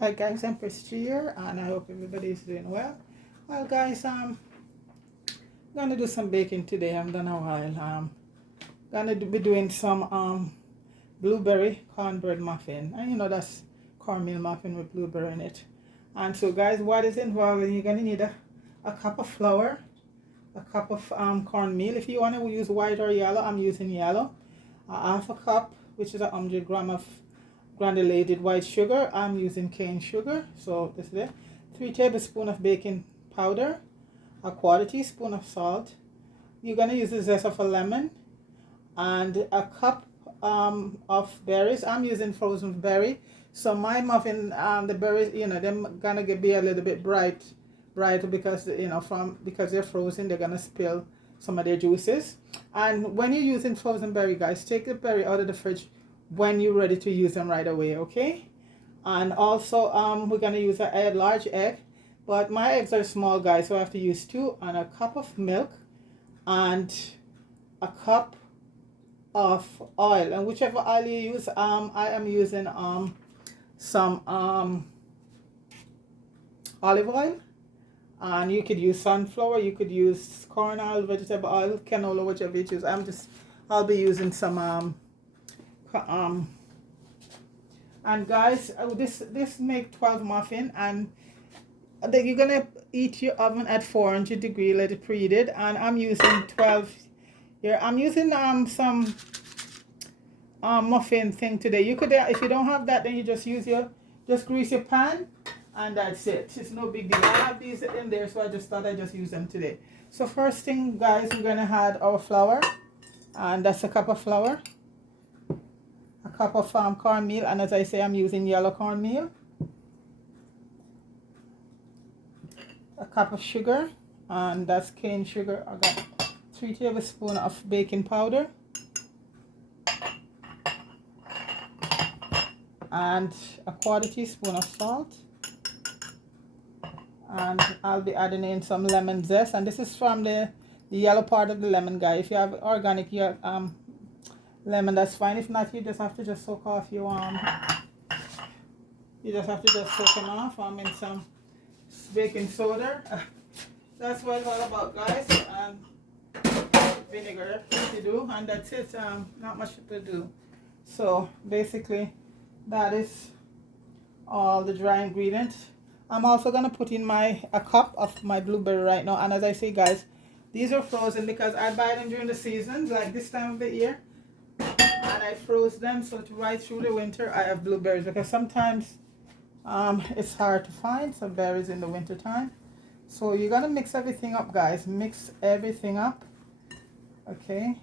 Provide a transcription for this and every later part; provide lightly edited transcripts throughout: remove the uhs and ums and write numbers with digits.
Hi guys, I'm Christy here, and I hope everybody's doing well. Well guys, gonna do some baking today. I'm done a while. Be doing some blueberry cornbread muffin, and you know that's cornmeal muffin with blueberry in it. And so guys, what is involved? You're gonna need a cup of flour, a cup of cornmeal. If you want to use white or yellow, I'm using yellow. Half a cup, which is 100 grams of granulated white sugar. I'm using cane sugar. So this is it. 3 tablespoons of baking powder, a quarter teaspoon of salt. You're gonna use the zest of a lemon, and a cup of berries. I'm using frozen berry. So my muffin, the berries, they're gonna be a little bit brighter because because they're frozen, they're gonna spill some of their juices. And when you're using frozen berry, guys, take the berry out of the fridge when you're ready to use them right away, okay? And also we're gonna use a large egg, but my eggs are small, guys, so I have to use 2, and a cup of milk and a cup of oil. And whichever oil you use, I am using some olive oil, and you could use sunflower, you could use corn oil, vegetable oil, canola, whichever you choose. I'll be using some and guys, this make 12 muffin, and you're gonna eat your oven at 400 degree, let it preheated. And I'm using 12 here. I'm using some muffin thing today. You could, if you don't have that, then you just grease your pan, and that's it. It's no big deal. I have these in there, so I just thought I'd just use them today. So first thing, guys, we're gonna add our flour, and that's a cup of flour, a cup of cornmeal, and as I say, I'm using yellow cornmeal, a cup of sugar, and that's cane sugar. I got 3 tablespoons of baking powder, and a quarter teaspoon of salt, and I'll be adding in some lemon zest, and this is from the yellow part of the lemon, guy. If you have organic lemon, that's fine. If not, you just have to soak off your you just have to soak them off in some baking soda. That's what it's all about, guys. And vinegar to do, and that's it. Not much to do. So basically that is all the dry ingredients. I'm also gonna put in a cup of my blueberry right now, and as I say, guys, these are frozen because I buy them during the season, like this time of the year, and I froze them so right through the winter I have blueberries, because sometimes it's hard to find some berries in the winter time. So you're gonna mix everything up, guys. Mix everything up, okay?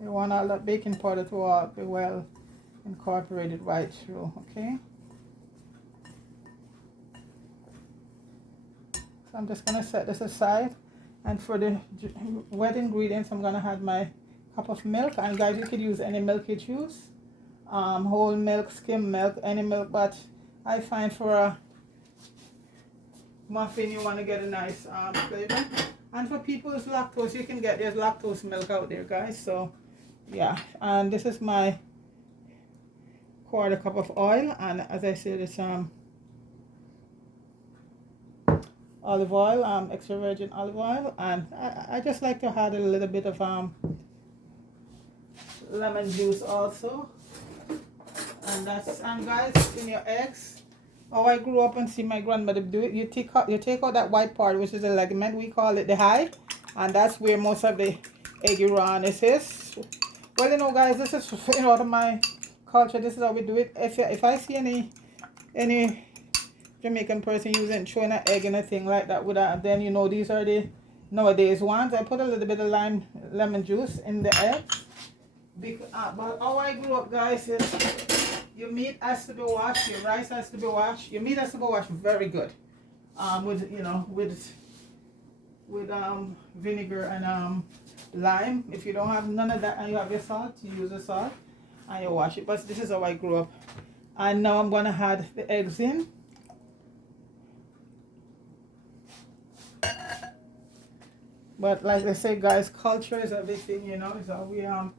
You want all that baking powder to be well incorporated right through, okay? So I'm just gonna set this aside, and for the wet ingredients, I'm gonna add my cup of milk. And guys, you could use any milk you choose, whole milk, skim milk, any milk, but I find for a muffin you want to get a nice flavor. And for people who's lactose, you can get, there's lactose milk out there, guys. So yeah, and this is my quarter cup of oil, and as I said, it's olive oil, extra virgin olive oil, and I just like to add a little bit of lemon juice also. And guys, in your eggs, I grew up and see my grandmother do it. You take out that white part, which is the ligament, we call it the hide, and that's where most of the eggy rawness is. Well, guys, this is out of my culture. This is how we do it. If I see any Jamaican person throwing an egg in a thing like that, then these are the nowadays ones. I put a little bit of lemon juice in the eggs. But how I grew up, guys, is your meat has to be washed, your rice has to be washed, your meat has to be washed very good, with vinegar and lime. If you don't have none of that and you have your salt, you use the salt and you wash it. But this is how I grew up. And now I'm gonna add the eggs in. But like I say, guys, culture is everything. Is how we how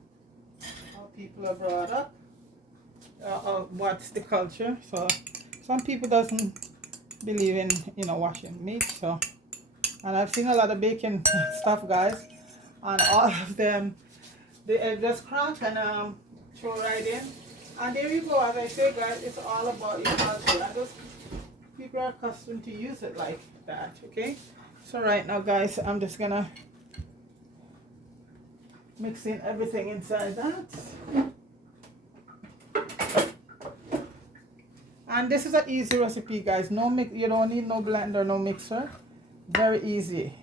people are brought up. what's the culture. So some people doesn't believe in, you know, washing meat. So, and I've seen a lot of baking stuff, guys, and all of them, the egg just crack and throw right in. And there you go. As I say, guys, it's all about your culture. And just people are accustomed to use it like that. Okay. So right now, guys, I'm just gonna mix in everything inside that. And this is an easy recipe, guys. No mix, you don't need no blender, no mixer. Very easy.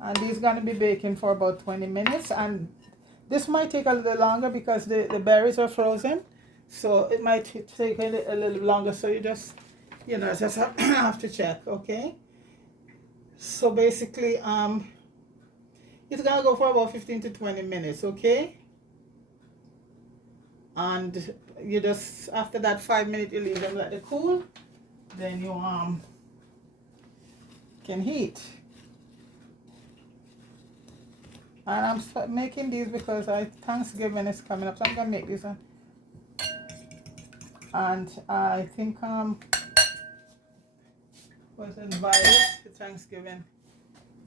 And these gonna be baking for about 20 minutes. And this might take a little longer because the berries are frozen. So it might take a little longer. So you just, you know, just have to check, okay? So basically, it's gonna go for about 15 to 20 minutes, okay? And you just, after that 5 minutes, you leave them let it cool. Then you can heat. And I'm making these because Thanksgiving is coming up, so I'm gonna make this. And I think was invited to Thanksgiving,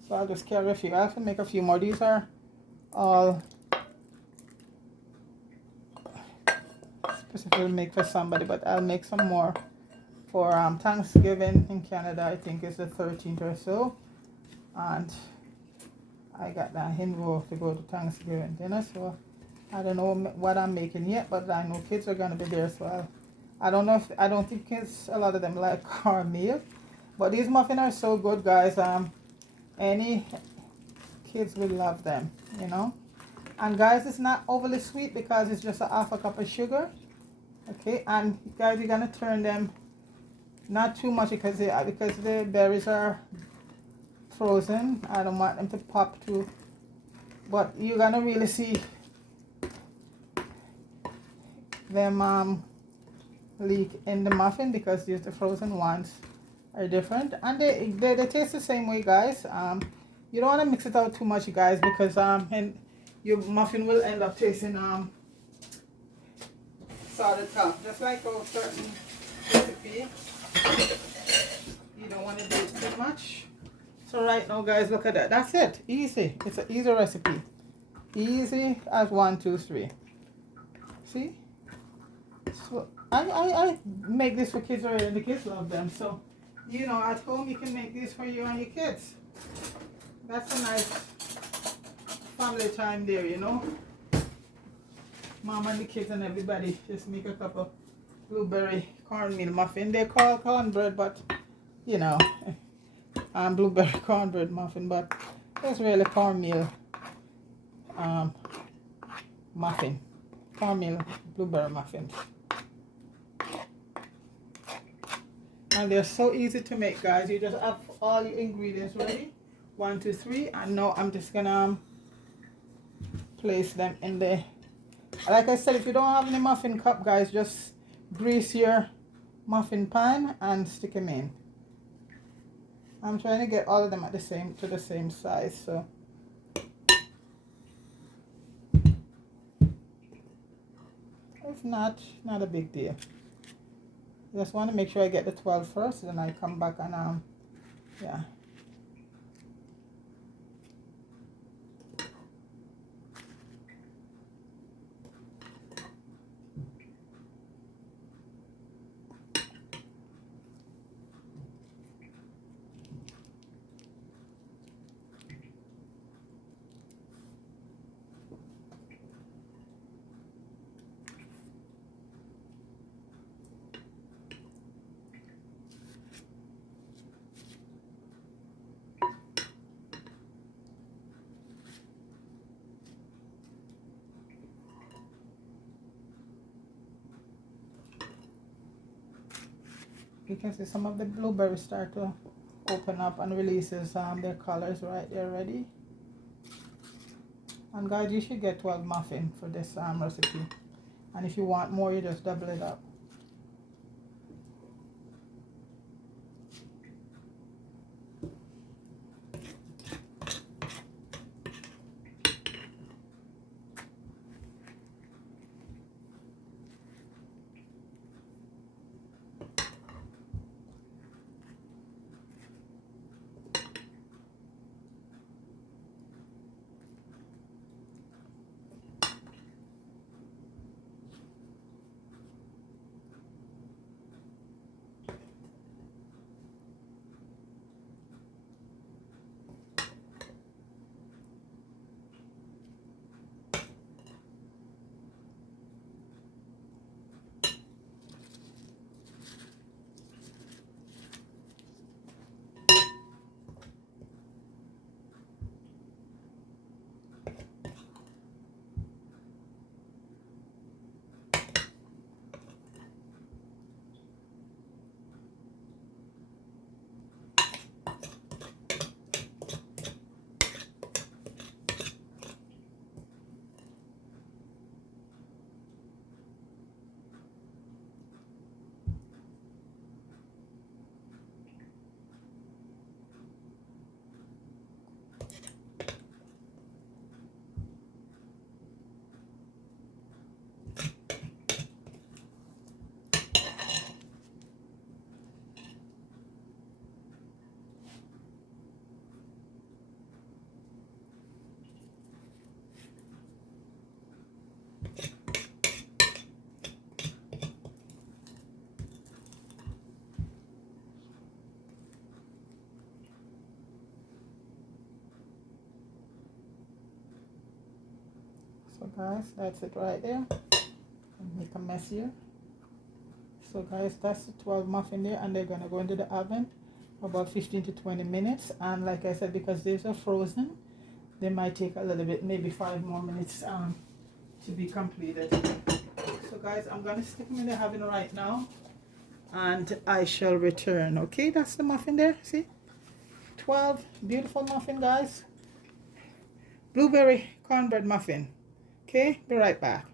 so I'll just carry a few. I have to make a few more. These are all specifically make for somebody, but I'll make some more for Thanksgiving in Canada. I think it's the 13th or so, and I got that hingo to go to Thanksgiving dinner. So I don't know what I'm making yet, but I know kids are gonna be there, so I don't know if I don't think kids, a lot of them like cornmeal, but these muffins are so good, guys. Any kids will love them, you know. And guys, it's not overly sweet because it's just a half a cup of sugar. Okay, and guys, you're gonna turn them not too much because the berries are frozen. I don't want them to pop too, but you're gonna really see them leak in the muffin because the frozen ones are different, and they taste the same way, guys. You don't want to mix it out too much, guys, because and your muffin will end up tasting solid top, just like a certain recipe. You don't want to do it too much. So right now, guys, look at that. That's it. Easy. It's an easy recipe. Easy as 1, 2, 3. See? So I make this for kids already, and the kids love them. So, you know, at home you can make this for you and your kids. That's a nice family time there, you know. Mom and the kids and everybody just make a cup of blueberry cornmeal muffin. They call cornbread, but you know, blueberry cornbread muffin, but it's really cornmeal muffin, cornmeal blueberry muffins. And they're so easy to make, guys. You just have all your ingredients ready. 1, 2, 3. And now I'm just gonna place them in the, like I said, if you don't have any muffin cup, guys, just grease your muffin pan and stick them in. I'm trying to get all of them at the same size, so if not a big deal. Just want to make sure I get the 12 first, then I come back and yeah. You can see some of the blueberries start to open up and releases their colors right there ready. And guys, you should get 12 muffin for this recipe. And if you want more, you just double it up. So guys, that's it right there. Make a mess here. So guys, that's the 12 muffin there, and they're gonna go into the oven about 15 to 20 minutes. And like I said, because these are frozen, they might take a little bit, maybe 5 more minutes to be completed. So guys, I'm gonna stick them in the oven right now, and I shall return. Okay, that's the muffin there. See, 12 beautiful muffin, guys. Blueberry cornbread muffin. Okay, be right back.